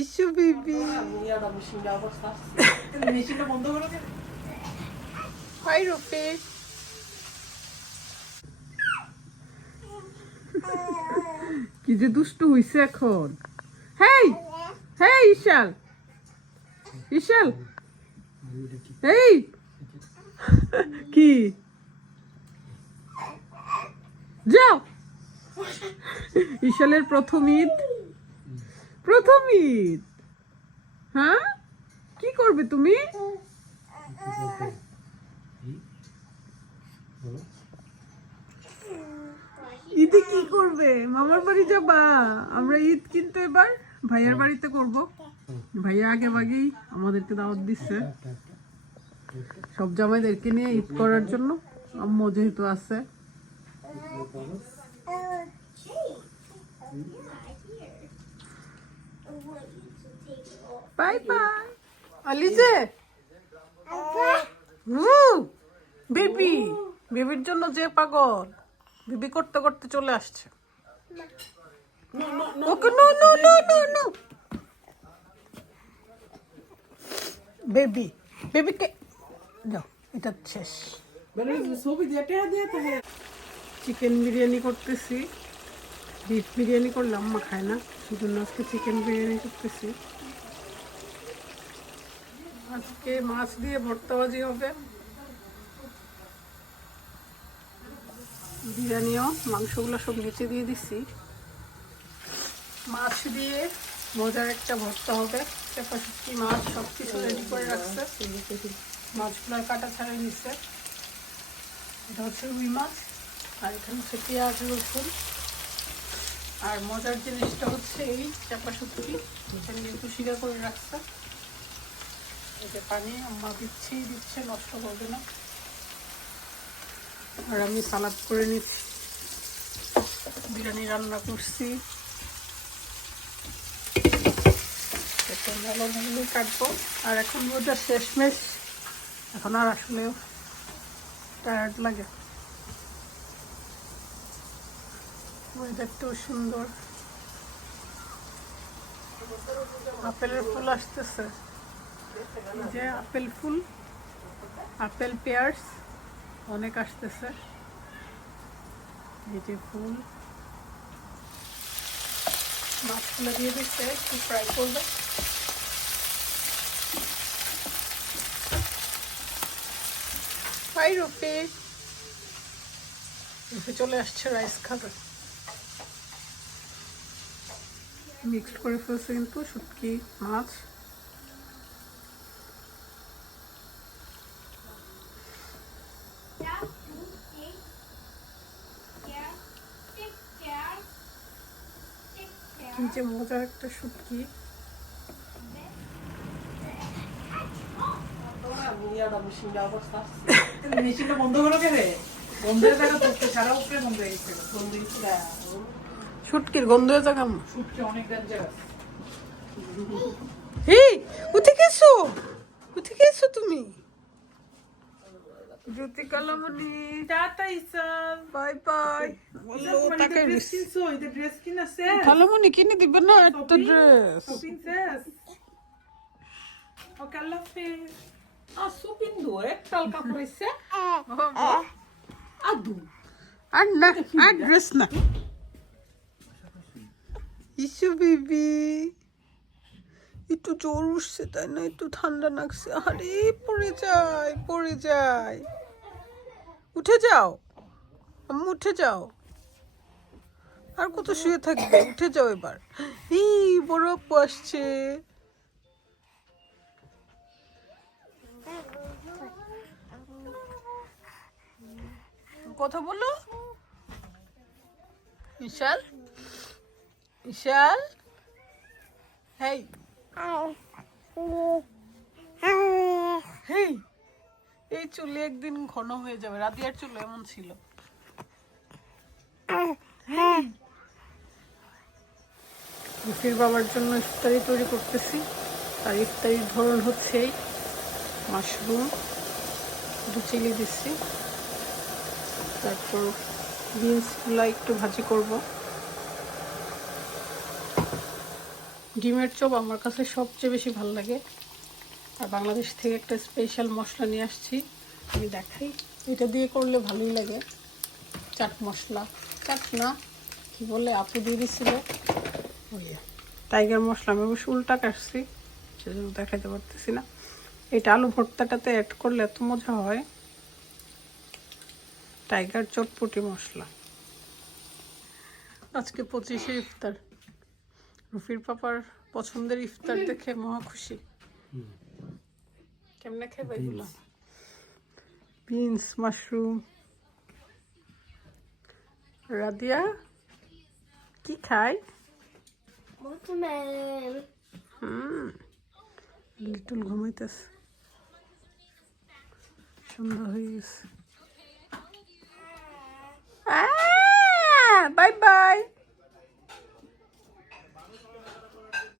Issue baby hi রূপে কি যে দুষ্টু হইছে এখন। হেই হেই ইশাল ইশাল এই কি যাও। ইশালের প্রথম ঈদ হ্যাঁ কি করবে তুমি? ঈদে কি করবে? মামার বাড়ি যাবা? আমরা ঈদ কিন্তু এবার ভাইয়ার বাড়িতে করব। ভাইয়া আগে ভাগেই আমাদেরকে দাওয়াত দিচ্ছে সব জামাইদেরকে নিয়ে ঈদ করার জন্য। আম্মু যেহেতু আছে। Bye bye আলিজে। বেবি বেবির জন্য যে পাগল, বেবি করতে করতে চলে আসছে। Okay no no no no no baby বেবিকে যাও, এটা শেষ। চিকেন বিরিয়ানি করতেছি। বিফ বিরিয়ানি করলাম, মা খায় না, সেজন্য আজকে চিকেন বিরিয়ানি করতেছি। আজকে মাছ দিয়ে ভর্তা ভাজি হবে। বিরিয়ানিও মাংসগুলো সব নিচে দিয়ে দিচ্ছি। মাছ দিয়ে মজার একটা ভর্তা হবে। চাপাশুটকি মাছ সব কিছু রেডি করে রাখছে, মাছগুলোর কাটা ছাড়াই নিচ্ছে। এটা হচ্ছে রুই মাছ, আর এখানে হচ্ছে পেঁয়াজ রসুন। আর মজার জিনিসটা হচ্ছে এই চাপাশুটকি, এখানে কিন্তু শিরা করে রাখছে। এই যে পানি আম্মা দিচ্ছে, নষ্ট করবে না। আর আমি সালাদ করে নিচ্ছি। বিরিয়ানি রান্না করছি, ভালো ভালো কাটবো। আর এখন ওটা শেষমেশ, এখন আর আসলেও টায়ার্ড লাগে। ওয়েদারটাও সুন্দর, আপেলের ফুল আসতেছে। যে আপেল ফুল, আপেল পেয়ার্স অনেক আসতেছে। এই যে ফুল, মাছগুলো দিয়ে দিচ্ছে, একটু ফ্রাই করবে। হাই রূপে, রূপে চলে আসছে রাইস খাবে। মিক্সড করে ফেলছে কিন্তু শুটকি মাছ। কি যে মজার একটা শুটকি। শুটকির গন্ধ জায়গা উঠে গেছো তুমি। জ্যোতি Kalamoni tata ইসাল, bye bye. Kalamoni কিনে দিবে না একটা ড্রেস? আর না, আর ড্রেস না। ইসু বেবি একটু জ্বর উঠছে তাই না, একটু ঠান্ডা লাগছে। আরে পড়ে যায়। উঠে যাও আম্মু, উঠে যাও। আর কত শুয়ে থাকবে, উঠে যাও এবার। এই বড় আপু আসছে। কথা বলো ইশাল, ইশাল। হেই হেই, এই চুলে একদিন ঘন হয়ে যাবে। রাদিয়ার চুল এমন ছিল। রুফির বাবার জন্য ইফতারি তৈরি করতেছি। আর ইফতারির ধরন হচ্ছে এই মাশরুম, একটু চিলি দিচ্ছি, তারপর বিনসগুলা একটু ভাজি করব। ডিমের চপ আমার কাছে সবচেয়ে বেশি ভালো লাগে। আর বাংলাদেশ থেকে একটা স্পেশাল মশলা নিয়ে আসছি, আমি দেখাই। এটা দিয়ে করলে ভালোই লাগে, চাট মশলা, চাট না কি বলে আপু দিয়ে দিছিল, টাইগার মশলা। আমি অবশ্য উল্টা কাটছি, সেজন্য দেখাতে পারতেছি না। এটা আলু ভর্তাটাতে অ্যাড করলে এত মজা হয়। টাইগার চটপটি মশলা। আজকে 25শে ইফতার। রুফির পাপার পছন্দের ইফতার দেখে মহা খুশি। কেমনে খেয়ে এগুলো? Beans, mushroom. রাদিয়া কি খায়? লিটল ঘুমাইতেছে, সন্ধ্যা হয়ে গেছে। Bye bye.